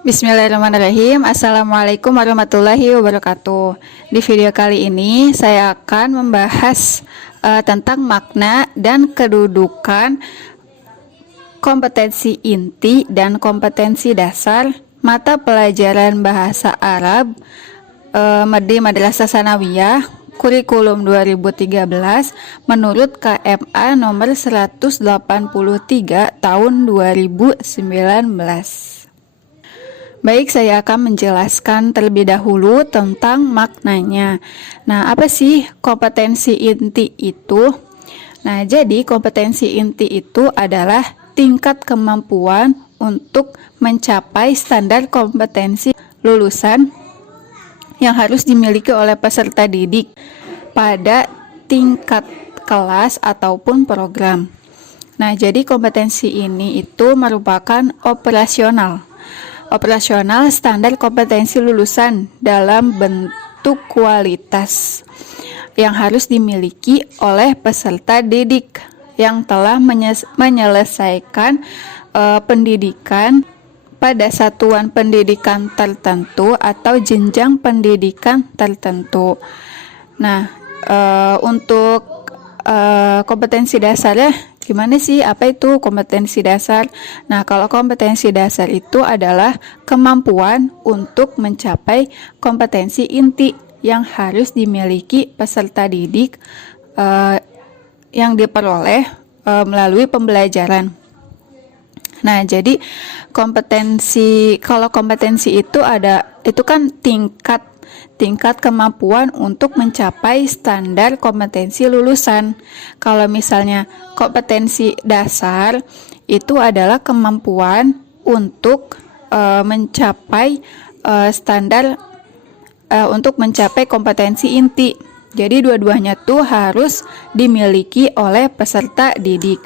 Bismillahirrahmanirrahim. Assalamualaikum warahmatullahi wabarakatuh. Di video kali ini saya akan membahas tentang makna dan kedudukan kompetensi inti dan kompetensi dasar mata pelajaran bahasa Arab di Madrasah Sanawiyah kurikulum 2013 menurut KMA nomor 183 tahun 2019. Baik, saya akan menjelaskan terlebih dahulu tentang maknanya. Nah, apa sih kompetensi inti itu? Nah, jadi kompetensi inti itu adalah tingkat kemampuan untuk mencapai standar kompetensi lulusan yang harus dimiliki oleh peserta didik pada tingkat kelas ataupun program. Nah, jadi kompetensi ini itu merupakan operasional standar kompetensi lulusan dalam bentuk kualitas yang harus dimiliki oleh peserta didik yang telah menyelesaikan pendidikan pada satuan pendidikan tertentu atau jenjang pendidikan tertentu. Nah, untuk kompetensi dasarnya gimana sih? Apa itu kompetensi dasar? Nah, kalau kompetensi dasar itu adalah kemampuan untuk mencapai kompetensi inti yang harus dimiliki peserta didik yang diperoleh melalui pembelajaran. Nah, jadi kalau kompetensi itu kan tingkat kemampuan untuk mencapai standar kompetensi lulusan. Kalau misalnya kompetensi dasar itu adalah kemampuan untuk mencapai standar untuk mencapai kompetensi inti. Jadi dua-duanya tuh harus dimiliki oleh peserta didik.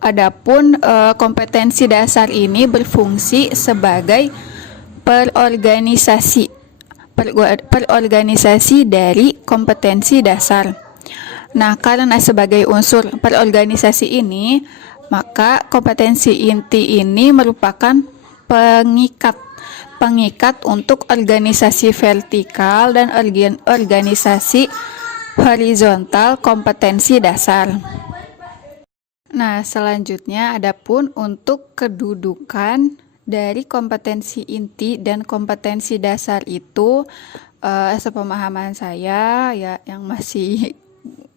Adapun kompetensi dasar ini berfungsi sebagai perorganisasi dari kompetensi dasar. Nah, karena sebagai unsur perorganisasi ini, maka kompetensi inti ini merupakan pengikat untuk organisasi vertikal dan organisasi horizontal kompetensi dasar. Nah, selanjutnya adapun untuk kedudukan dari kompetensi inti dan kompetensi dasar itu sepemahaman saya ya yang masih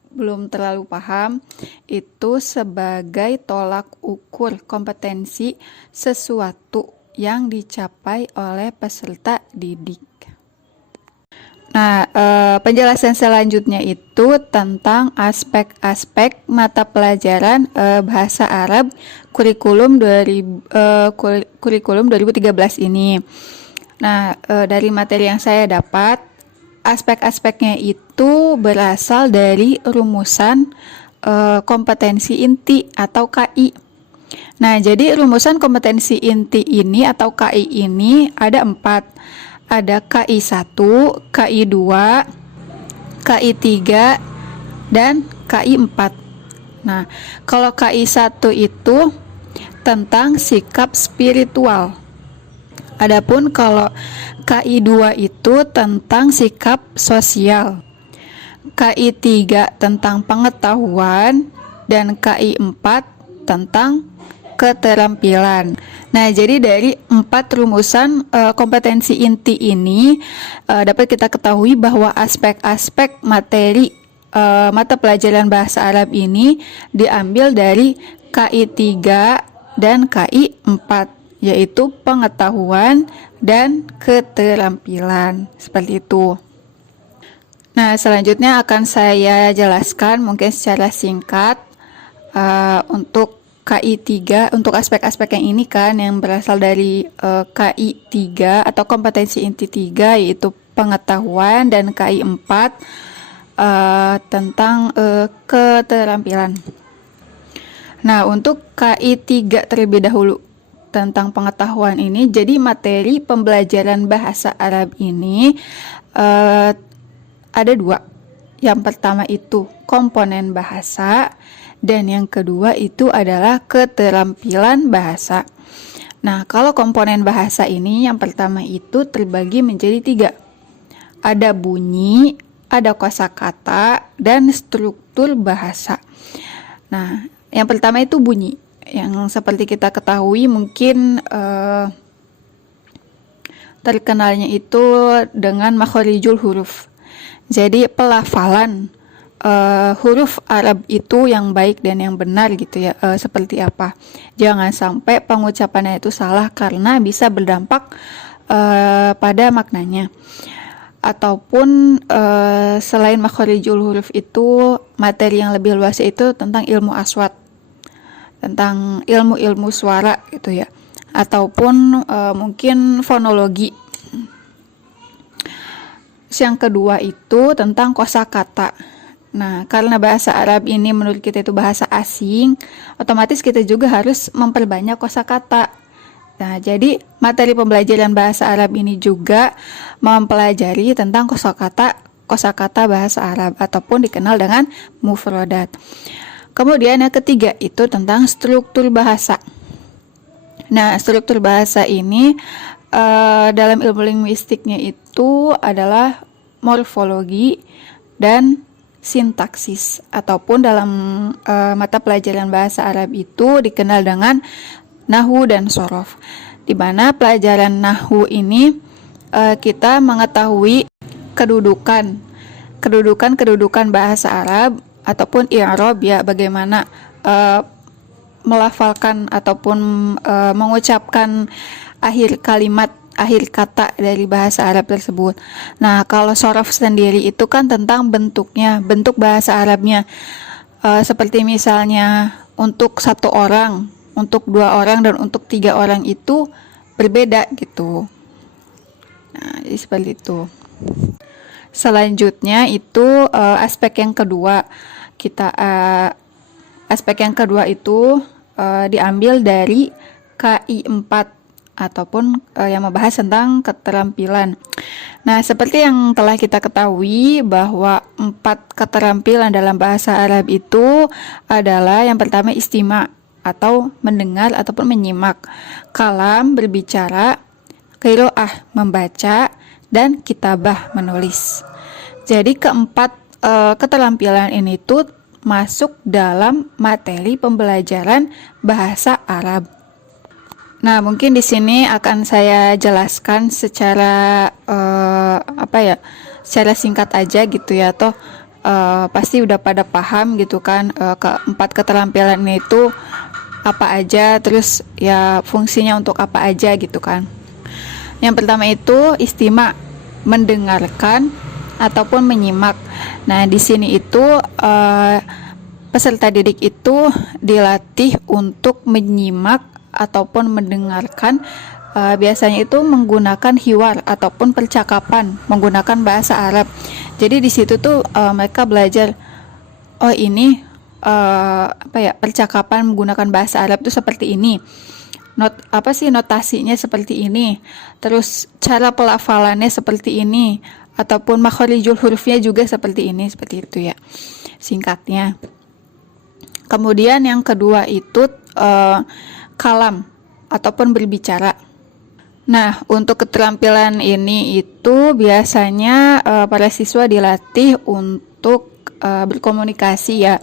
belum terlalu paham itu sebagai tolak ukur kompetensi sesuatu yang dicapai oleh peserta didik. Nah, penjelasan selanjutnya itu tentang aspek-aspek mata pelajaran bahasa Arab kurikulum 2013 ini. Nah, dari materi yang saya dapat, aspek-aspeknya itu berasal dari rumusan kompetensi inti atau KI. Nah, jadi rumusan kompetensi inti ini atau KI ini ada 4. Ada KI 1, KI 2, KI 3, dan KI 4. Nah, kalau KI 1 itu tentang sikap spiritual. Adapun kalau KI 2 itu tentang sikap sosial. KI 3 tentang pengetahuan dan KI 4 tentang keterampilan. Nah, jadi dari 4 rumusan kompetensi inti ini dapat kita ketahui bahwa aspek-aspek materi mata pelajaran bahasa Arab ini diambil dari KI 3 dan KI 4, yaitu pengetahuan dan keterampilan. Seperti itu. Nah, selanjutnya akan saya jelaskan mungkin secara singkat untuk KI 3 untuk aspek-aspek yang ini kan yang berasal dari KI 3 atau kompetensi inti 3 yaitu pengetahuan, dan KI 4 tentang keterampilan. Nah, untuk KI 3 terlebih dahulu tentang pengetahuan ini, jadi materi pembelajaran bahasa Arab ini ada 2. Yang pertama itu komponen bahasa, dan yang kedua itu adalah keterampilan bahasa. Nah, kalau komponen bahasa ini yang pertama itu terbagi menjadi 3. Ada bunyi, ada kosakata, dan struktur bahasa. Nah, yang pertama itu bunyi. Yang seperti kita ketahui mungkin terkenalnya itu dengan makhorijul huruf. Jadi pelafalan huruf Arab itu yang baik dan yang benar gitu ya, seperti apa. Jangan sampai pengucapannya itu salah karena bisa berdampak pada maknanya. Ataupun selain makhorijul huruf itu, materi yang lebih luas itu tentang ilmu aswat, tentang ilmu-ilmu suara gitu ya, ataupun mungkin fonologi. Yang kedua itu tentang kosakata. Nah, karena bahasa Arab ini menurut kita itu bahasa asing, otomatis kita juga harus memperbanyak kosakata. Nah, jadi materi pembelajaran bahasa Arab ini juga mempelajari tentang kosakata bahasa Arab ataupun dikenal dengan mufrodat. Kemudian yang ketiga itu tentang struktur bahasa. Nah, struktur bahasa ini dalam ilmu linguistiknya itu adalah morfologi dan sintaksis, ataupun dalam mata pelajaran bahasa Arab itu dikenal dengan nahwu dan sorof. Di mana pelajaran nahwu ini kita mengetahui kedudukan bahasa Arab ataupun i'rab ya, bagaimana melafalkan ataupun mengucapkan akhir kalimat, akhir kata dari bahasa Arab tersebut. Nah, kalau sorof sendiri itu kan tentang bentuknya, bentuk bahasa Arabnya. Seperti misalnya untuk 1 orang, untuk 2 orang, dan untuk 3 orang itu berbeda gitu. Nah, jadi seperti itu. Selanjutnya itu aspek yang kedua. Aspek yang kedua itu diambil dari KI 4 ataupun yang membahas tentang keterampilan. Nah, seperti yang telah kita ketahui bahwa 4 keterampilan dalam bahasa Arab itu adalah yang pertama istima atau mendengar ataupun menyimak, kalam berbicara, qiraah membaca, dan kitabah menulis. Jadi keempat keterampilan ini tuh masuk dalam materi pembelajaran bahasa Arab. Nah, mungkin di sini akan saya jelaskan secara secara singkat aja gitu ya, toh pasti udah pada paham gitu kan, keempat keterampilan itu apa aja, terus ya fungsinya untuk apa aja gitu kan. Yang pertama itu istima, mendengarkan ataupun menyimak. Nah, di sini itu peserta didik itu dilatih untuk menyimak ataupun mendengarkan, biasanya itu menggunakan hiwar ataupun percakapan menggunakan bahasa Arab. Jadi di situ tuh mereka belajar, oh ini percakapan menggunakan bahasa Arab itu seperti ini. Notasinya seperti ini. Terus cara pelafalannya seperti ini, ataupun makhorijul hurufnya juga seperti ini, seperti itu ya singkatnya. Kemudian yang kedua itu kalam ataupun berbicara. Nah, untuk keterampilan ini itu biasanya para siswa dilatih untuk berkomunikasi ya,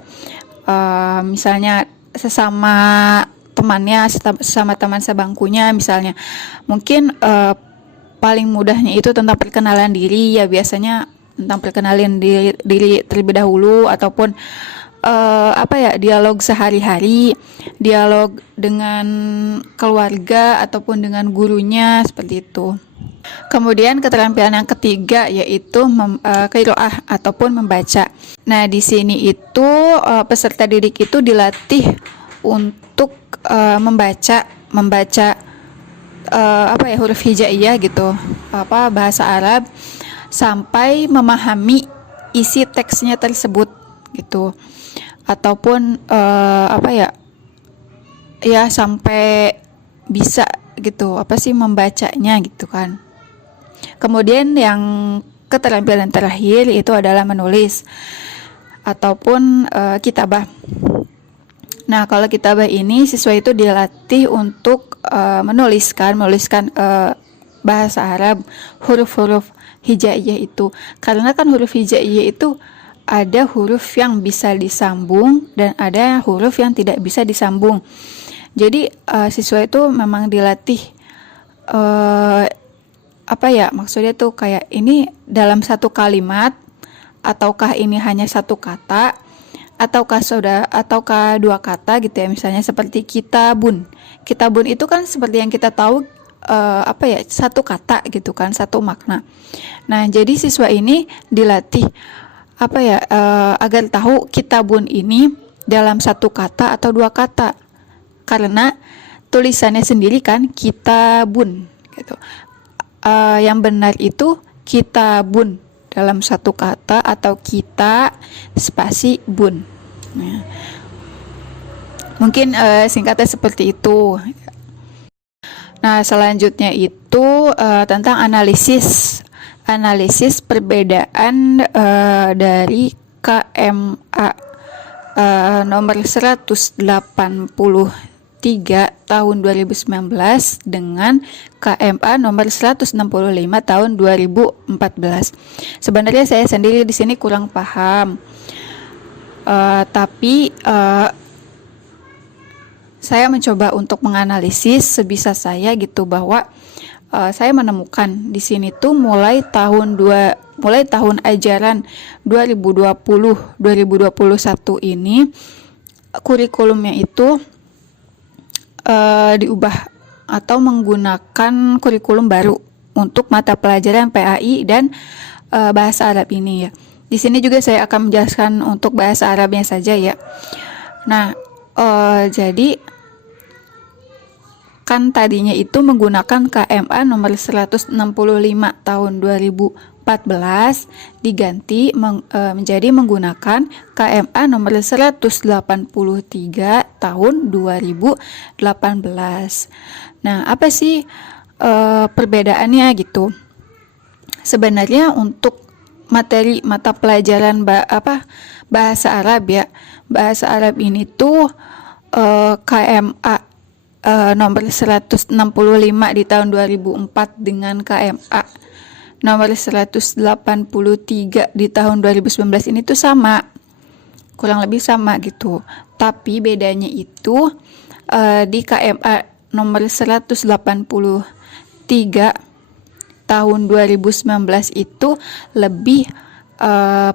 misalnya sesama temannya, sesama teman sebangkunya misalnya. Mungkin paling mudahnya itu tentang perkenalan diri ya, biasanya tentang perkenalan diri terlebih dahulu, ataupun dialog sehari-hari, dialog dengan keluarga ataupun dengan gurunya, seperti itu. Kemudian keterampilan yang ketiga yaitu qiraah ataupun membaca. Nah, di sini itu peserta didik itu dilatih untuk membaca huruf hijaiyah gitu, bahasa Arab, sampai memahami isi teksnya tersebut gitu, ataupun sampai bisa gitu membacanya gitu kan. Kemudian yang keterampilan terakhir itu adalah menulis ataupun kitabah. Nah, kalau kitabah ini siswa itu dilatih untuk menuliskan bahasa Arab, huruf-huruf hijaiyah itu. Karena kan huruf hijaiyah itu ada huruf yang bisa disambung dan ada huruf yang tidak bisa disambung. Jadi siswa itu memang dilatih maksudnya tuh kayak ini dalam satu kalimat, ataukah ini hanya satu kata, ataukah dua kata gitu ya, misalnya seperti kitabun. Kitabun itu kan seperti yang kita tahu satu kata gitu kan, satu makna. Nah, jadi siswa ini dilatih agar tahu kitabun ini dalam satu kata atau dua kata. Karena tulisannya sendiri kan kitabun gitu. Yang benar itu kitabun dalam satu kata atau kita spasi bun. Nah, mungkin singkatnya seperti itu. Nah, selanjutnya itu tentang analisis perbedaan dari KMA nomor 183 tahun 2019 dengan KMA nomor 165 tahun 2014. Sebenarnya saya sendiri di sini kurang paham, tapi saya mencoba untuk menganalisis sebisa saya gitu, bahwa saya menemukan di sini tuh mulai tahun ajaran 2020-2021 ini kurikulumnya itu diubah atau menggunakan kurikulum baru untuk mata pelajaran PAI dan bahasa Arab ini ya. Di sini juga saya akan menjelaskan untuk bahasa Arabnya saja ya. Nah, jadi kan tadinya itu menggunakan KMA nomor 165 tahun 2014 diganti menjadi menggunakan KMA nomor 183 tahun 2018. Nah, apa sih perbedaannya gitu? Sebenarnya untuk materi mata pelajaran bahasa Arab ya. Bahasa Arab ini tuh KMA nomor 165 di tahun 2004 dengan KMA nomor 183 di tahun 2019 ini tuh sama, kurang lebih sama gitu. Tapi bedanya itu di KMA nomor 183 tahun 2019 itu lebih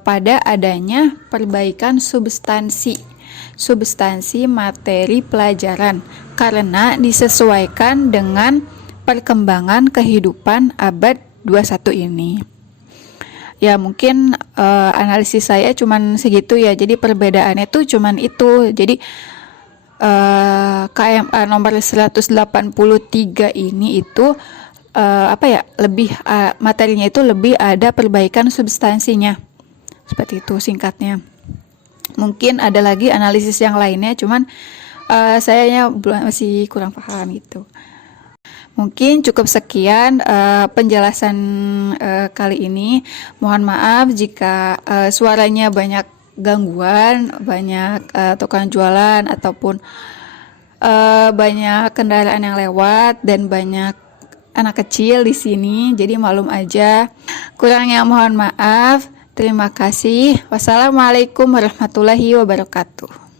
pada adanya perbaikan substansi materi pelajaran karena disesuaikan dengan perkembangan kehidupan abad 21 ini. Ya mungkin analisis saya cuman segitu ya. Jadi perbedaannya tuh cuman itu. Jadi KMA nomor 183 ini itu lebih materinya itu lebih ada perbaikan substansinya. Seperti itu singkatnya. Mungkin ada lagi analisis yang lainnya, cuman saya masih kurang paham gitu. Mungkin cukup sekian penjelasan kali ini. Mohon maaf jika suaranya banyak gangguan, banyak tukang jualan ataupun banyak kendaraan yang lewat dan banyak anak kecil di sini. Jadi maklum aja. Kurangnya mohon maaf. Terima kasih. Wassalamualaikum warahmatullahi wabarakatuh.